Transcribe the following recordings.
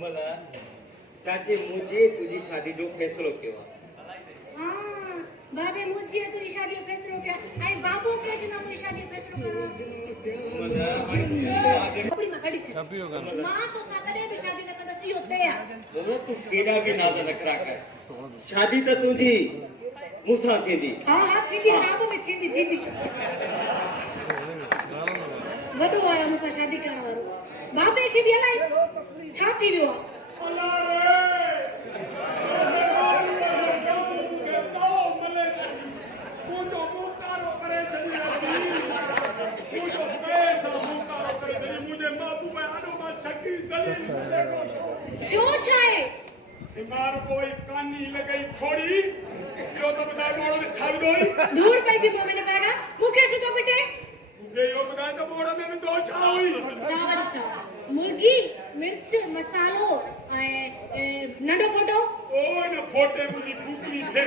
मला चाची मुझे तुझी शादी जो फैसलो केवा हां बाबे मुझे तुझी शादी फैसलो किया आई बाबू के जना मुझी शादी फैसलो करो मला अपनी मकड़ी छे कभी होगा मां तो सकड़े भी शादी न कदा सी होते या बोला तू केड़ा भी नाजा नखरा कर शादी तो तुझी मूसा थी हां हां थी बाबू में थी वधो आया मूसा शादी करण वारो बाबे की भी अलाई छा थी वियो क्यों चाहे बीमार कोई कानी लगई थोड़ी यो तो बता मोड़ो ने छाव दोई धूड़ पई थी मैंने पागा मुके सुतो पिटे मुके यो बता तो मोड़ो में भी दो छावी अच्छा मुर्गी मिर्च मसालो नंडो फोटो ओ न फोटे मुजी फूकनी थे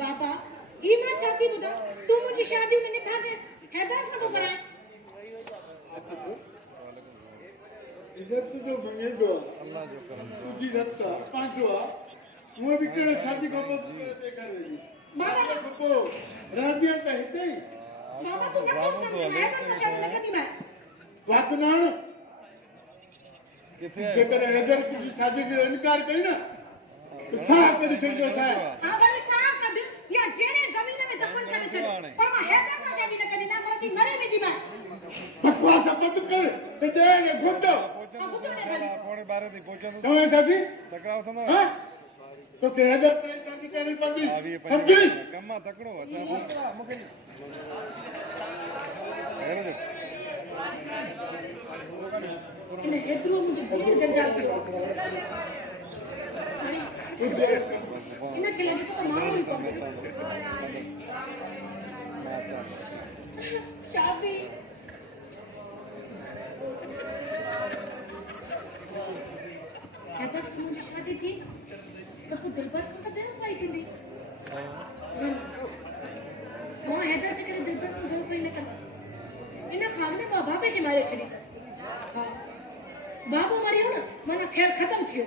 बाबा ये बात छाती बुदा तू मुझे शादी में निभा के हैदर से तो करा इज्जत तो बने दो अल्लाह जो करम जी रत्ता पांचवा वो भी करे शादी को पे करे बाबा को राजिया का है बाबा तू क्या समझ हैदर से शादी न करनी मैं बात ना किथे जेकर हैदर की शादी के इनकार करी ना तो साफ कर छो था हां भले साफ कर दे या जेने जमीन में दफन करे छे पर मैं हैदर से शादी न करनी ना मरती मरे में दी मैं बकवास मत कर ते देंगे घुटो पौने 12 थी पहुंचो તમે સાથી તકડાવ થનો હા તો કે હેદર સે શાદી કરવી પડી આવી સમજી કમ્મા તકડો હતા મુકે હેરો इने हेतरो मुझे जीवन जंजाल थी इने के लगे तो मारो ही को शादी जी शादी थी तो तू दिलबर सां त ॿियो पाई थींदी मां हैदर जे करे दिलबर सां ॿियो कोई न कंदी इन खां अॻु मां बाबे खे मारे छॾी हा बाबो मरियो न माना खेल ख़तम थियो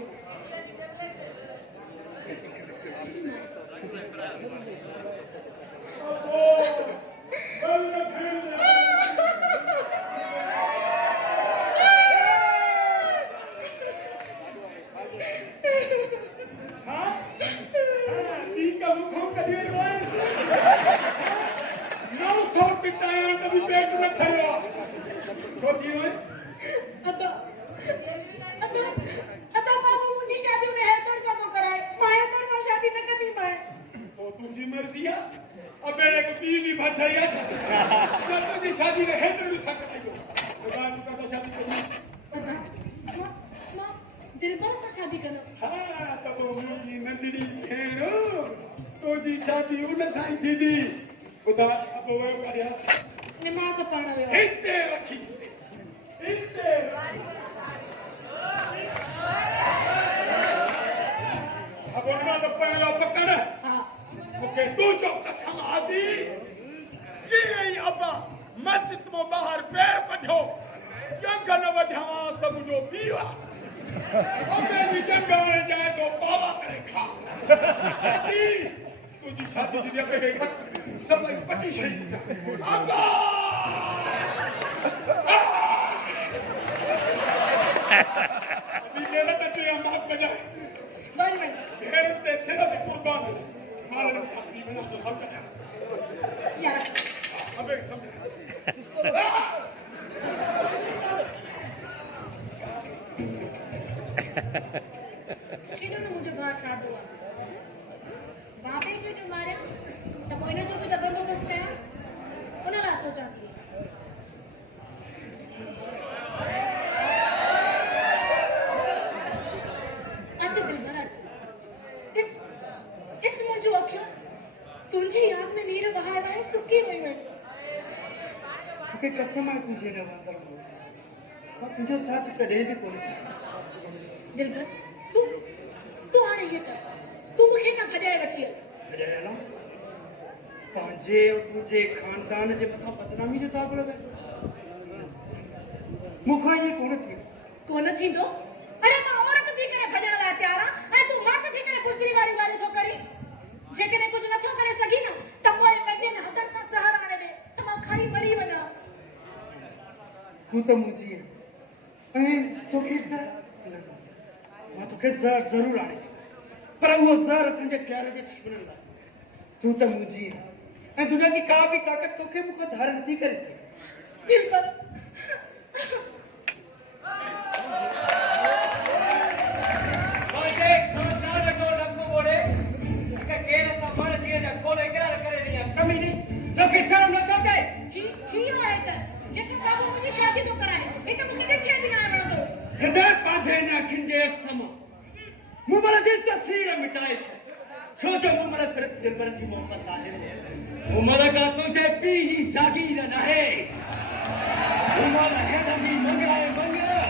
कसम है तुझे न वंदर और तुझे साथ कड़े भी कोई दिलबर तू हाणे ये कर तू मुखे का भजाए वठी भजाए ना पांजे और तुझे खानदान जे मथा बदनामी जो दाग लगा मुखा ये कोन थी दो अरे मां औरत थी करे भजण ला तैयार आ तू मर्द थी करे बुजरी वाली गाली तो करी जेकने कुछ न तो करे सगी ना त पोए पंजे न हथन सां सहारा आणे दे त मां खाई मरी वना तू तो मुझी है तो किस मां तो के जहर जरूर आने पर वो जहर संजे प्यारे जे दुश्मन ला तू तो मुझी है दुनिया की का भी ताकत तो के मुख धारण थी करे दिल पर ओए खमदार को रखो बोले के केरे संभाल दिए ना कोले क्या करे नहीं कमी नहीं तो के शर्म न तो ही है त जैसे बाबू मुझे शादी तो कराए ये तो मुझे देखिए भी ना रहा तो हृदय पाछे ना खिंजे एक समा मुमरा जी तस्वीर मिटाए छो जो मुमरा सिर्फ दिलबर जी मोहब्बत आहे मुमरा का तुझे पी ही जागीर न है मुमरा है नबी मंगराए मंगरा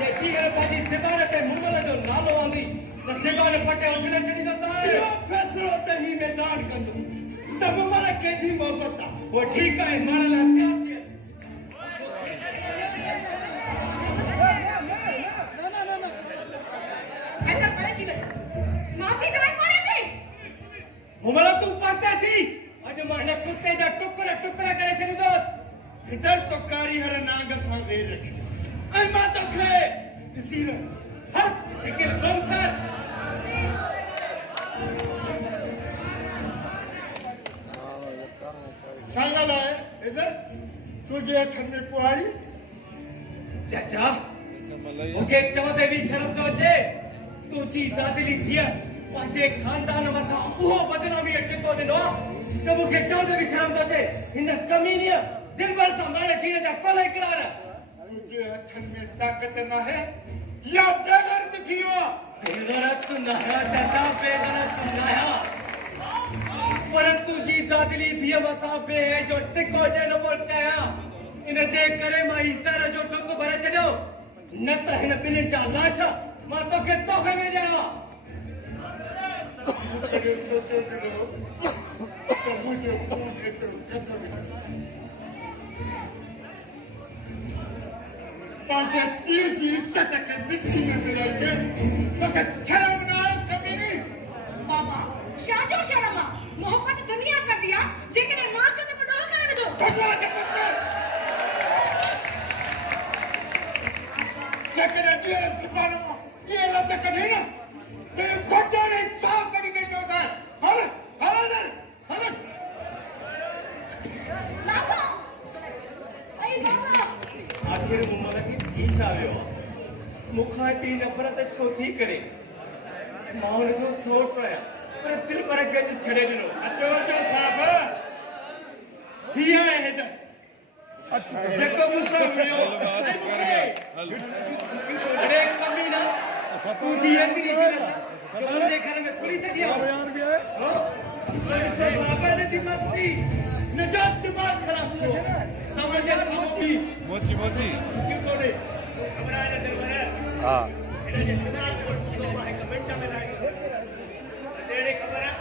ये पीर पाजी सिबारत मुमरा जो नालो आंदी त सिबार पटे उछले चली नता है यो फैसलो तही में जान कंदो त मुमरा के जी मोहब्बत वो ठीक है मानला प्यार मुमरा तू पाता थी अज माने कुत्ते जा टुकड़ा टुकड़ा करे छनी दो इधर तो कारी हर नाग सां दे रखी ऐ मां तो खे किसी ने हर लेकिन कौन सर सांगा लाए इधर तुझे छन्ने कुआरी चाचा ओके चवदे भी शर्म तो अचे तू जी दादली थिया पांचे खानदान मथा उहो बदनामी अटे तो दिनो तो मुखे चवदे भी शर्म तो अचे इन कमीनिया दिन भर तो मारे जीने जा कोले करारा तुझे हथन में ताकत ना है या बेगरत थियो बेगरत ना है चाचा बेगरत ना है परंतु जी दादली थिया मथा बे है जो टिको जे न पहुंचाया इन जे करे मां ईसर जो टुक भरे छड्यो न त हिन बिन जा लाशा मां तोखे तोहफ़े में ॾियां पंहिंजे पीउ जी इज़त खे मिटी में मिलाइजे तोखे शर्म न आहे कमीनी बाबा शाजो शर्मा मोहब्बत दुनिया कर दिया जेकॾहिं मां खे त ॾोह करे विधो भॻवान जे पुत्र जेकॾहिं ॾींहं ज़ुबान मां इहे लफ़्ज़ कढे न त भॻवान साफ़ कढी ॾींदो आहे हल हल हल बाबा ऐं बाबा आखिर मोहम्मद खे थी छा वियो आहे मूंखां एतिरी नफ़रत छो थी करे मां हुनजो सोट आहियां पर दिल पर खे अॼु छॾे ॾिनो अचो अचो साहब हीअ आहे हैदर अच्छा जेको मूंसां मिलियो अरे कमीना तुंहिंजी एतिरी इज़त मुंहिंजे घर में पुलिस जी यार भी है बाबा जी मस्ती निजात दिमाग़ ख़राब थियो तव्हांजे मोची मोची मोची की कोने घबराए न दिलवर हाँ हिन जे दिमाग़ में गुस्सो आहे हिकु मिंट में लाहियो तेरे ख़बर आहे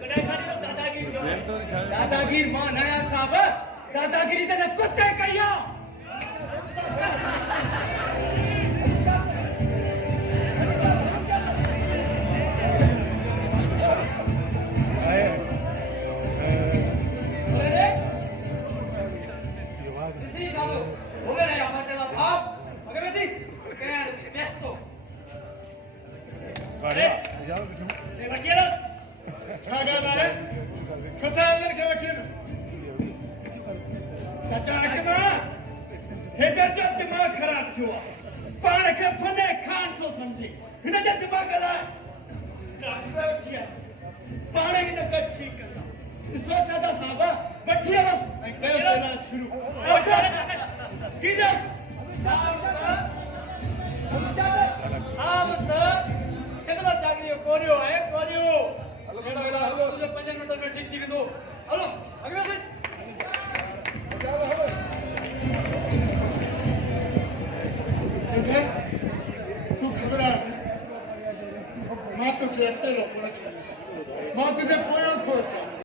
कॾहिं खां ॾिठो दादागीरी जो बेल तो दिखाए दादागीरी मां न आहियां साहब दादागीरी त न कुते कई आहे बढ़िया छा ॻाल्हि आहे कथा अंदरि खे वठी वञो चाचा अकमा हैदर जो दिमाग़ ख़राब थियो आहे पाण खे फने खान थो सम्झे हिन जे दिमाग़ लाइ डॉक्टर वठी आहे पाण ई न कर ठीकु कंदा ॾिसो छा था साहब वठी हलसि ऐं कयो इलाज शुरू कीजसि तूं घबरा मां तोखे अकेलो कोन छॾींदो मां तुंहिंजे पोयां थो अचां